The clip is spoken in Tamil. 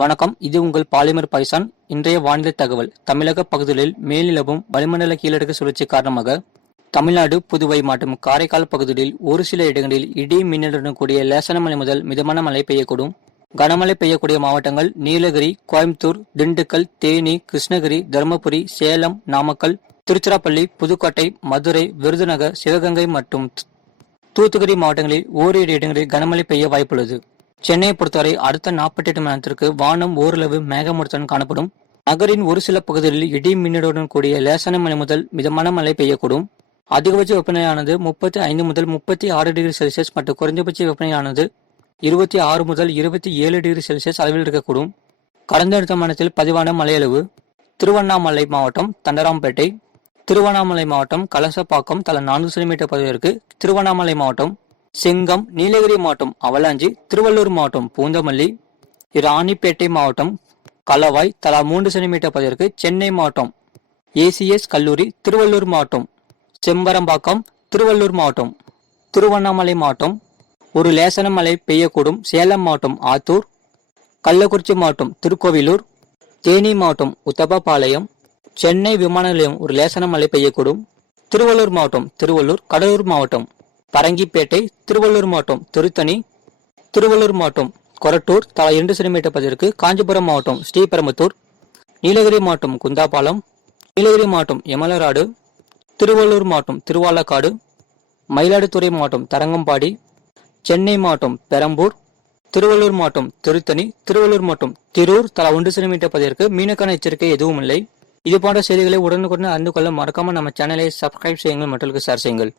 வணக்கம். இது உங்கள் பாலிமர் பாய்சான். இன்றைய வானிலை தகவல். தமிழக பகுதிகளில் மேல்நிலவும் வளிமண்டல கீழடுக்கு சுழற்சி காரணமாக தமிழ்நாடு, புதுவை மற்றும் காரைக்கால் பகுதிகளில் ஒரு சில இடங்களில் இடி மின்னலுடன் கூடிய லேசான மழை முதல் மிதமான மழை பெய்யக்கூடும். கனமழை பெய்யக்கூடிய மாவட்டங்கள் நீலகிரி, கோயம்புத்தூர், திண்டுக்கல், தேனி, கிருஷ்ணகிரி, தருமபுரி, சேலம், நாமக்கல், திருச்சிராப்பள்ளி, புதுக்கோட்டை, மதுரை, விருதுநகர், சிவகங்கை மற்றும் தூத்துக்குடி மாவட்டங்களில் ஓரிரு இடங்களில் கனமழை பெய்ய வாய்ப்புள்ளது. சென்னையை பொறுத்தவரை அடுத்த 48 மணி நேரத்திற்கு வானம் ஓரளவு மேகமூட்டத்துடன் காணப்படும். நகரின் ஒரு சில பகுதிகளில் இடி மின்னலுடன் கூடிய லேசான மழை முதல் மிதமான மழை பெய்யக்கூடும். அதிகபட்ச வெப்பநிலையானது 35 முதல் 36 டிகிரி செல்சியஸ் மற்றும் குறைந்தபட்ச வெப்பநிலையானது 26 முதல் 27 டிகிரி செல்சியஸ் அளவில் இருக்கக்கூடும். கடந்த 2 மாதத்தில் பதிவான மழையளவு: திருவண்ணாமலை மாவட்டம் தண்டராம்பேட்டை, திருவண்ணாமலை மாவட்டம் கலசப்பாக்கம் தலா 4 சென்டிமீட்டர் பதிவிற்கு, திருவண்ணாமலை மாவட்டம் செங்கம், நீலகிரி மாவட்டம் அவலாஞ்சி, திருவள்ளூர் மாவட்டம் பூந்தமல்லி, ராணிப்பேட்டை மாவட்டம் கலவாய் தலா 3 சென்டிமீட்டர் பதிவிற்கு, சென்னை மாவட்டம் ஏசிஎஸ் கல்லூரி, திருவள்ளூர் மாவட்டம் செம்பரம்பாக்கம், திருவள்ளூர் மாவட்டம் திருவண்ணாமலை மாவட்டம் ஒரு லேசான மழை பெய்யக்கூடும். சேலம் மாவட்டம் ஆத்தூர், கள்ளக்குறிச்சி மாவட்டம் திருக்கோவிலூர், தேனி மாவட்டம் உத்தப்பபாளையம், சென்னை விமான நிலையம் ஒரு லேசான மழை பெய்யக்கூடும். திருவள்ளூர் மாவட்டம் திருவள்ளூர், கடலூர் மாவட்டம் பரங்கிப்பேட்டை, திருவள்ளூர் மாவட்டம் திருத்தணி, திருவள்ளூர் மாவட்டம் கொரட்டூர் தலா 2 சென்டிமீட்டர் பதிவிற்கு, காஞ்சிபுரம் மாவட்டம் ஸ்ரீபெரும்புத்தூர், நீலகிரி மாவட்டம் குந்தாபாலம், நீலகிரி மாவட்டம் எமலராடு, திருவள்ளூர் மாவட்டம் திருவாலக்காடு, மயிலாடுதுறை மாவட்டம் தரங்கம்பாடி, சென்னை மாவட்டம் பெரம்பூர், திருவள்ளூர் மாவட்டம் திருத்தணி, திருவள்ளூர் மாவட்டம் திரூர் தலா 1 சென்டிமீட்டர் பதிவிற்கு. மீனுக்கான எச்சரிக்கை எதுவும் இல்லை. இது போன்ற செய்திகளை உடனுக்குடன் அறிந்து கொள்ள மறக்காம நம்ம சேனலை சப்ஸ்கிரைப் செய்யுங்கள், மற்றவர்களுக்கு ஷேர் செய்யுங்கள்.